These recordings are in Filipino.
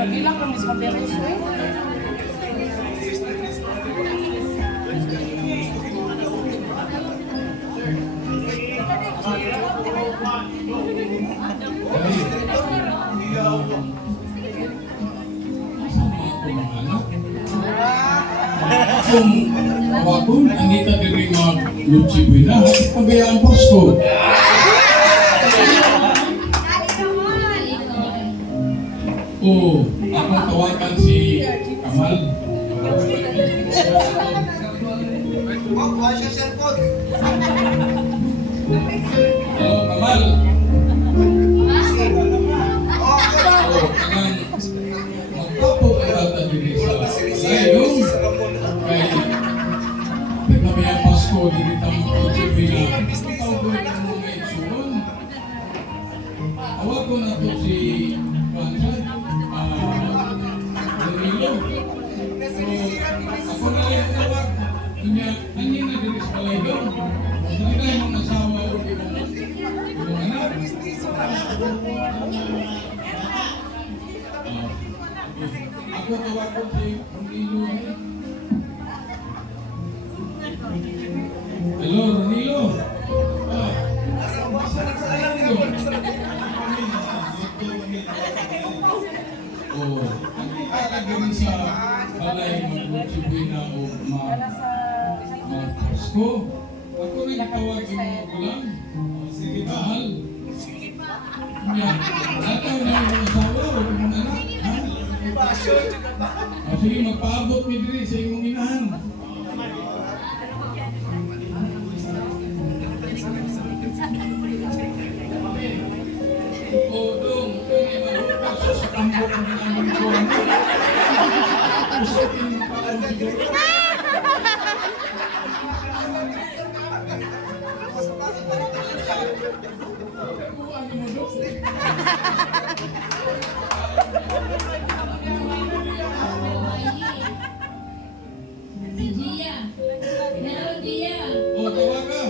Ilang lang mismo peres eh. Kung wakon, anita diri mag-luchi buina, pabayaan Pasko. Oh, akong tawagan si Kamal. Hello, Kamal. Kanang magpapo ka ata diri sa layong. Kay nagmamayang Pasko diri tamo luchi buina. Pagpapawag ng mga itsuon. Tawag ko na to si Pansan. Ako na yung tawag. Kanya, kanina diri sa Palaydon. Hindi na yung asawa o yung anak. Ako tawag ko si Ronilo. Hello, Ronilo. Oh, hindi kakagaling sa balay mag-sibuina o mag-Pasko. Ako na natawag yung mga gulang. Sige, mahal. Yan. Nataw na yung asawa o yung anak. Sige, magpaabot mi diri sa imong inahan. O, dong. Kaya mag-paso sa kampo ng aming buwan. Gusto ko yung makakalagay. Si Gia. Hello, Gia. O, tawag ka.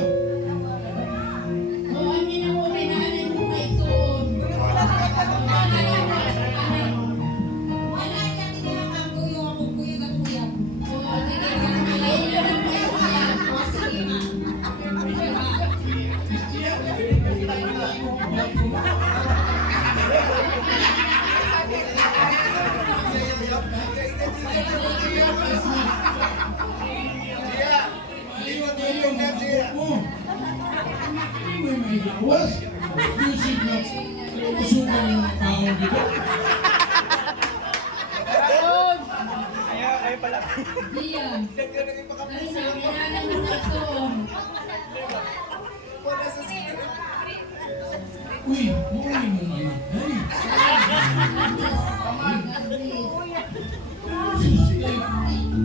O, ano na ko kailangan mo kay Soon. Ayun, ang mo. May may gawas. Yusip na kusukan yung mga tao dito. Gia. Ay, na, kailangan mo kay Soon. Uy, buhay mo mga ay.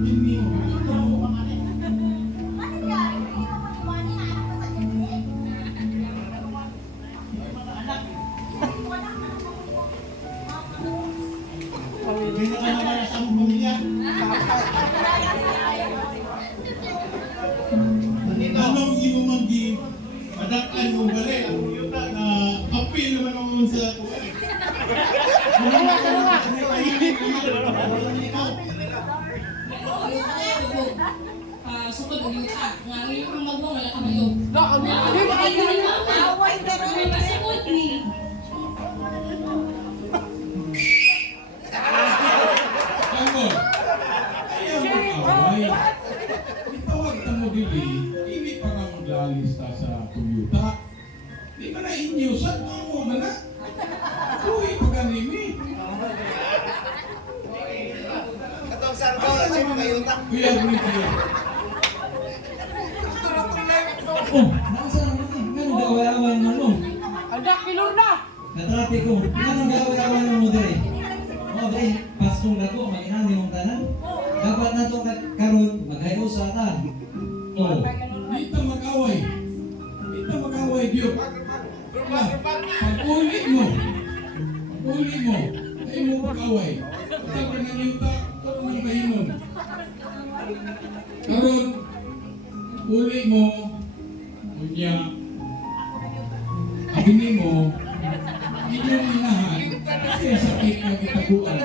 Hindi mo. Anong imo manggi madakan mo bali ang yuta na apil naman mo sa kuha. Sukod ang yuta. Nga ngayon magmo wala ka mayo. Away na May pasukod ni. Tanggol. Ayaw mag-away. Itawag ka mo dili, hindi pa ka maglalista sa Toyota. Di ba na inyusan mo na na? Uy, pagkanimi. Katong sarbaw na siya mga yuta. Kuya, Brito. Oh, nasa naman eh. Ganun gawin-awan mo no? Adak, kilo na! Natrapik ko. Ganun gawin-awan mo dere. Oh, dere. Paskong dako, mag-inani mong tanan. Dapat na ito karon maghayo sa ta. Oh, di ta mag-away. Di ta mag-away, Diyo. Pag-uli mo. Pag-uli mo. Ay mo mag-away. Sabi ng yuta, ito ng pahinom. Karon, uli mo, kunya, abini mo, inyong inahan, kaya sakit na kitaguan.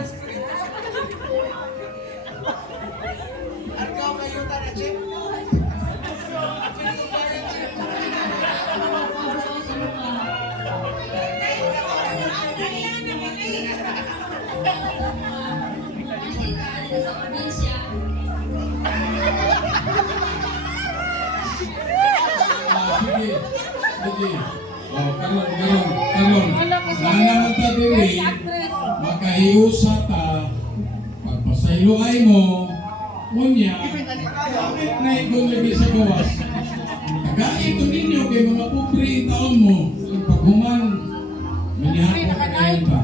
na sa probinsya. Sige. Sige. Oh, karon. Nanaman ta diri. Makahiusa ta. Pagpasaylo ay mo. Unya. Kapit na ikon lagi sa gawas. Tagain ko ninyo kay mga pobre taon mo. Paghuman. Manihapon ka kayo ta.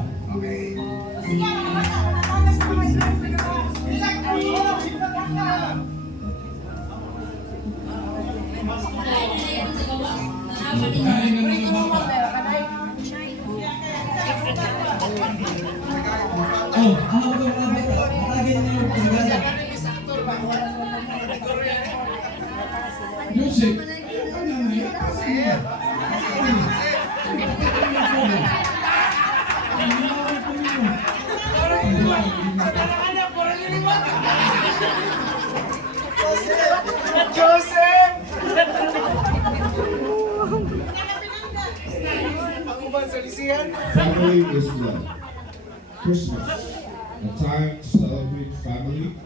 Kaya na yan sa gawa. Naaman din. Kain ng mga bata. Oh, ano ba mga bata? Matagin niyo yung pagkasa. Joseph, ano na yan? Joseph! Ang uban sa lisihan. Family is love. Christmas, a time to celebrate family,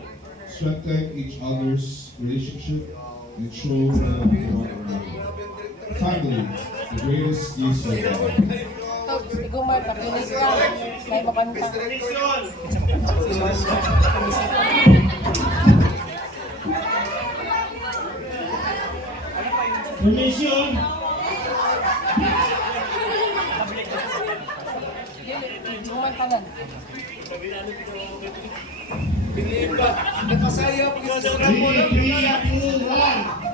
strengthen each other's relationship, and show love to one another. Family, the greatest gift of all. Igumay, pakinig ka. May mapanta. Permission. Igumay tanan. Bilib ba? Nagpasayap. 3, 2, 1.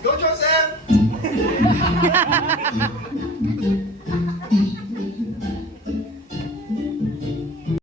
Go, Joseph!